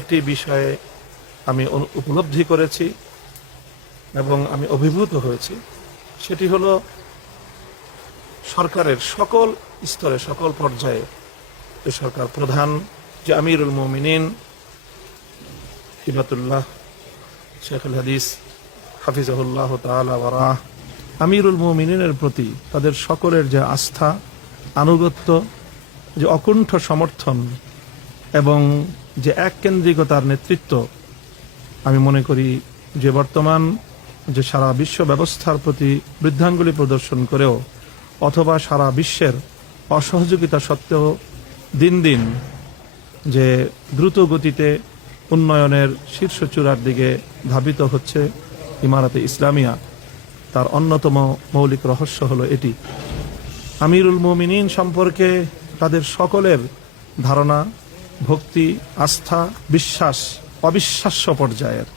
একটি বিষয়ে আমি উপলব্ধি করেছি এবং আমি অভিভূত হয়েছি। সেটি হলো সরকারের সকল স্তরে, সকল পর্যায়ে যে সরকার প্রধান, যে আমিরুল মুমিনিন হিবাতুল্লাহ শেখুল হাদিস হাফিজাহুল্লাহ তাআলা ওয়ারাহ, আমিরুল মুমিনিনের প্রতি তাদের সকলের যে আস্থা, আনুগত্য, যে অকুণ্ঠ সমর্থন এবং যে এককেন্দ্রিকতার নেতৃত্ব, আমি মনে করি যে বর্তমান যে সারা বিশ্ব ব্যবস্থার প্রতি বৃদ্ধাঙ্গুলি প্রদর্শন করেও অথবা সারা বিশ্বের অসহযোগিতা সত্ত্বেও দিন দিন যে দ্রুত গতিতে উন্নয়নের শীর্ষ চূড়ার দিকে ধাবিত হচ্ছে ইমারাতে ইসলামিয়া, তার অন্যতম মৌলিক রহস্য হলো এটি। আমিরুল মুমিনিন সম্পর্কে তাদের সকলের ধারণা, ভক্তি, আস্থা, বিশ্বাস অবিশ্বাস্য পর্যায়ের।